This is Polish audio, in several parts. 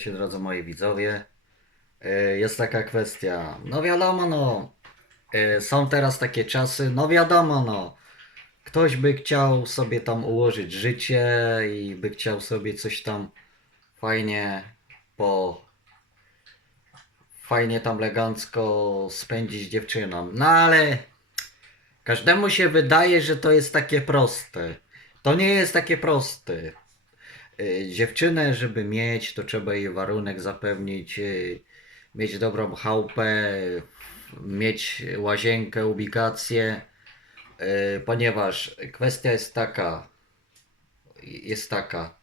Witajcie drodzy moi widzowie. E, Jest taka kwestia. No wiadomo, no. e, Są teraz takie czasy, no wiadomo, no. Ktoś by chciał sobie tam ułożyć życie i by chciał sobie coś tam fajnie po. Fajnie tam elegancko spędzić dziewczyną. No ale każdemu się wydaje, że to jest takie proste. To nie jest takie proste. Y, dziewczynę, żeby mieć, to trzeba jej warunek zapewnić, y, mieć dobrą chałupę, mieć łazienkę, ubikację, y, ponieważ kwestia jest taka, jest taka,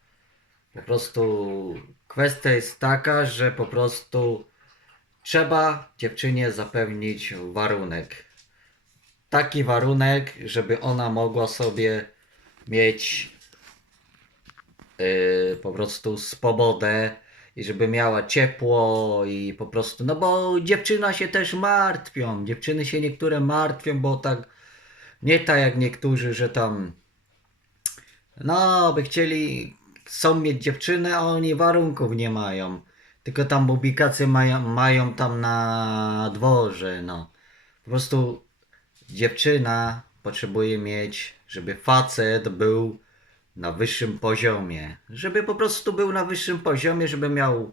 po prostu kwestia jest taka, że po prostu trzeba dziewczynie zapewnić warunek. Taki warunek, żeby ona mogła sobie mieć po prostu swobodę i żeby miała ciepło i po prostu, no bo dziewczyna się też martwią, dziewczyny się niektóre martwią, bo tak nie tak jak niektórzy, że tam no by chcieli, chcą mieć dziewczynę, a oni warunków nie mają, tylko tam publikacje mają, mają tam na dworze, no. Po prostu dziewczyna potrzebuje mieć, żeby facet był na wyższym poziomie. Żeby po prostu był na wyższym poziomie, żeby miał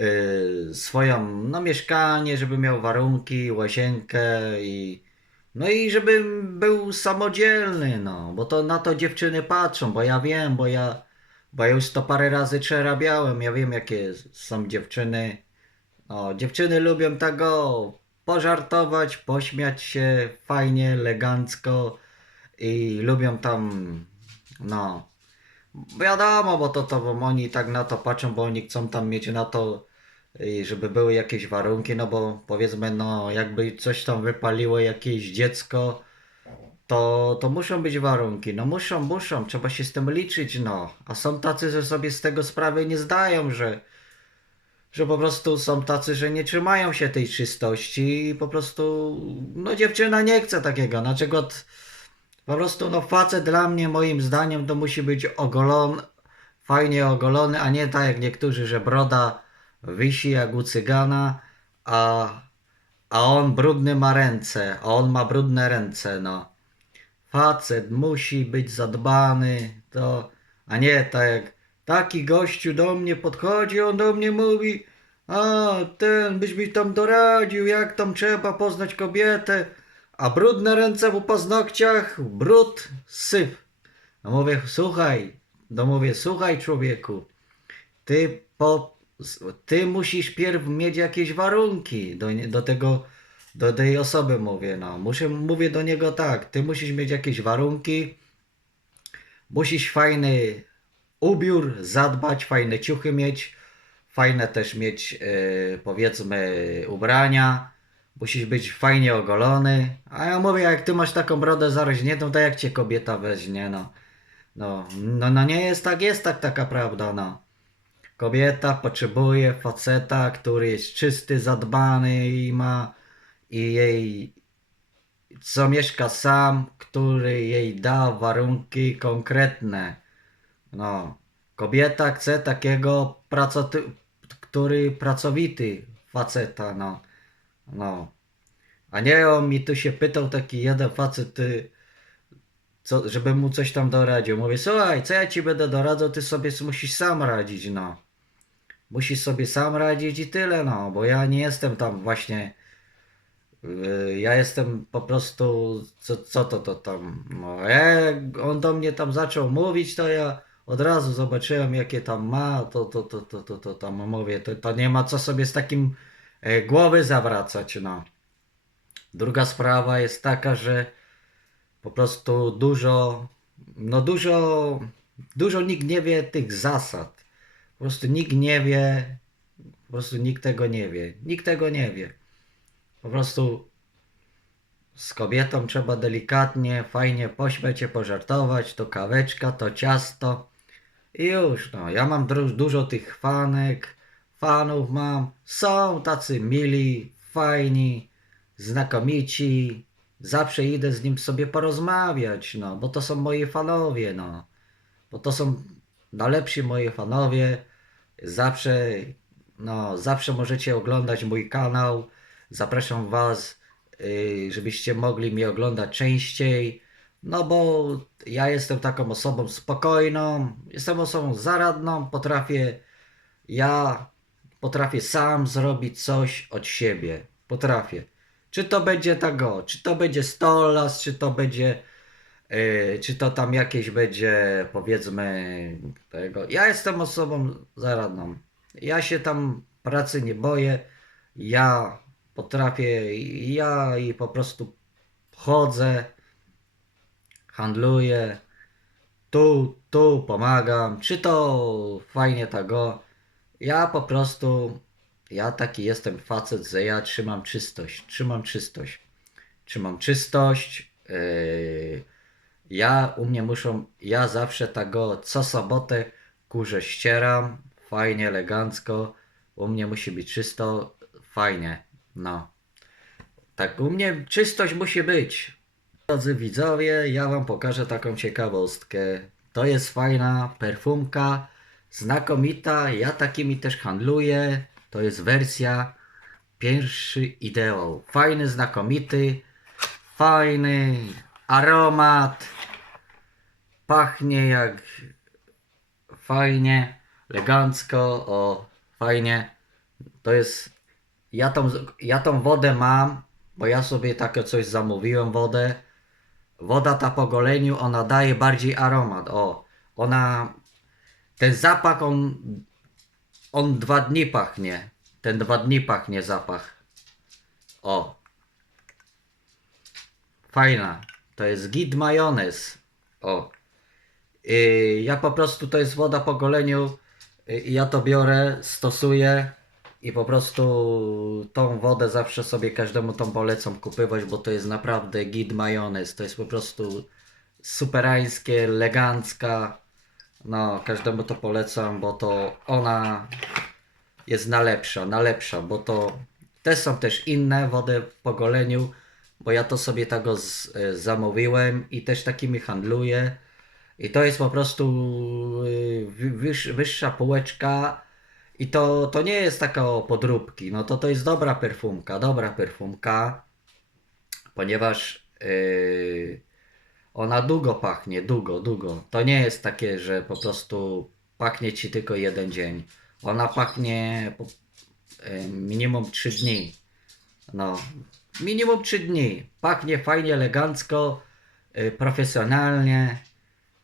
y, swoją no, mieszkanie, żeby miał warunki, łazienkę i no i żeby był samodzielny, no, bo to na to dziewczyny patrzą, bo ja wiem, bo ja, bo ja już to parę razy przerabiałem, ja wiem jakie są dziewczyny. No, dziewczyny lubią tego pożartować, pośmiać się fajnie, elegancko i lubią tam, no, wiadomo, bo to, to bo oni tak na to patrzą, bo oni chcą tam mieć na to, żeby były jakieś warunki, no bo powiedzmy, no, jakby coś tam wypaliło jakieś dziecko, to, to muszą być warunki, no muszą, muszą, trzeba się z tym liczyć, no, a są tacy, że sobie z tego sprawy nie zdają, że że po prostu są tacy, że nie trzymają się tej czystości i po prostu, no dziewczyna nie chce takiego, na przykład po prostu, no facet dla mnie, moim zdaniem, to musi być ogolony, fajnie ogolony, a nie tak jak niektórzy, że broda wisi jak u cygana, a, a on brudny ma ręce, a on ma brudne ręce, no. Facet musi być zadbany, to, a nie tak jak taki gościu do mnie podchodzi, on do mnie mówi, a ten byś mi tam doradził, jak tam trzeba poznać kobietę, a brudne ręce w paznokciach, brud, syf. No mówię, słuchaj, no mówię, słuchaj człowieku, ty, po, ty musisz pierw mieć jakieś warunki do, do tego, do tej osoby mówię, no. Muszę, mówię do niego tak, ty musisz mieć jakieś warunki, musisz fajny ubiór zadbać, fajne ciuchy mieć, fajne też mieć e, powiedzmy ubrania, musisz być fajnie ogolony, a ja mówię, jak ty masz taką brodę zarośniętą, to jak cię kobieta weźmie, no. No, no, no nie jest tak, jest tak taka prawda, no. Kobieta potrzebuje faceta, który jest czysty, zadbany i ma i jej co mieszka sam, który jej da warunki konkretne. No, kobieta chce takiego pracoty, który pracowity faceta, no. No. A nie on mi tu się pytał taki jeden facet, ty, co, żeby mu coś tam doradził. Mówię, słuchaj, co ja ci będę doradzał, ty sobie musisz sam radzić, no. Musisz sobie sam radzić i tyle, no, bo ja nie jestem tam właśnie. yy, Ja jestem po prostu, co, co to to tam, no, jak on do mnie tam zaczął mówić, to ja od razu zobaczyłem, jakie tam ma, to, to, to, to, to, to tam mówię, to, to nie ma co sobie z takim głowy zawracać, no. Druga sprawa jest taka, że po prostu dużo, no dużo, dużo nikt nie wie tych zasad. Po prostu nikt nie wie, po prostu nikt tego nie wie. Nikt tego nie wie. Po prostu z kobietą trzeba delikatnie, fajnie pośmiać się, pożartować, to kaweczka, to ciasto i już, no. Ja mam dużo tych fanek, fanów mam, są tacy mili, fajni, znakomici, zawsze idę z nim sobie porozmawiać, no, bo to są moi fanowie, no, bo to są najlepsi moi fanowie, zawsze No, zawsze możecie oglądać mój kanał. Zapraszam Was, y, żebyście mogli mnie oglądać częściej. No bo ja jestem taką osobą spokojną, jestem osobą zaradną, potrafię, ja potrafię sam zrobić coś od siebie. Potrafię. Czy to będzie tego, czy to będzie stolas, czy to będzie, yy, czy to tam jakieś będzie, powiedzmy, tego. Ja jestem osobą zaradną. Ja się tam pracy nie boję. Ja potrafię, ja i po prostu chodzę, handluję, tu, tu pomagam, czy to fajnie tego. Ja po prostu, ja taki jestem facet, że ja trzymam czystość, trzymam czystość, trzymam czystość. Yy, ja u mnie muszą, ja zawsze tego co sobotę kurze ścieram, fajnie, elegancko. U mnie musi być czysto, fajnie, no. Tak, u mnie czystość musi być. Drodzy widzowie, ja wam pokażę taką ciekawostkę. To jest fajna perfumka, znakomita. Ja takimi też handluję. To jest wersja pierwszy ideał. Fajny, znakomity, fajny aromat. Pachnie jak fajnie, elegancko, o fajnie. To jest ja tą, ja tą wodę mam, bo ja sobie takie coś zamówiłem, wodę. Woda ta po goleniu, ona daje bardziej aromat. O, ona, ten zapach, on, on dwa dni pachnie. Ten dwa dni pachnie zapach. O. Fajna. To jest git majonez. O. Yy, ja po prostu, to jest woda po goleniu. Yy, ja to biorę, stosuję i po prostu tą wodę zawsze sobie każdemu tą polecam kupywać, bo to jest naprawdę git majonez. To jest po prostu superańskie, elegancka. No, każdemu to polecam, bo to ona jest najlepsza, najlepsza, bo to też są też inne wody po goleniu, bo ja to sobie tego z, e, zamówiłem i też takimi handluję. I to jest po prostu y, wy- wyż, wyższa półeczka i to, to nie jest taka o podróbki, no to to jest dobra perfumka, dobra perfumka, ponieważ yy, ona długo pachnie, długo, długo. To nie jest takie, że po prostu pachnie ci tylko jeden dzień. Ona pachnie po, yy, minimum 3 dni. No, minimum 3 dni. Pachnie fajnie, elegancko, yy, profesjonalnie.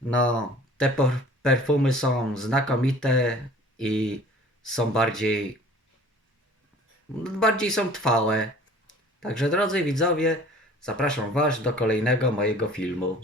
No, te per- perfumy są znakomite i są bardziej bardziej są trwałe. Także drodzy widzowie, zapraszam Was do kolejnego mojego filmu.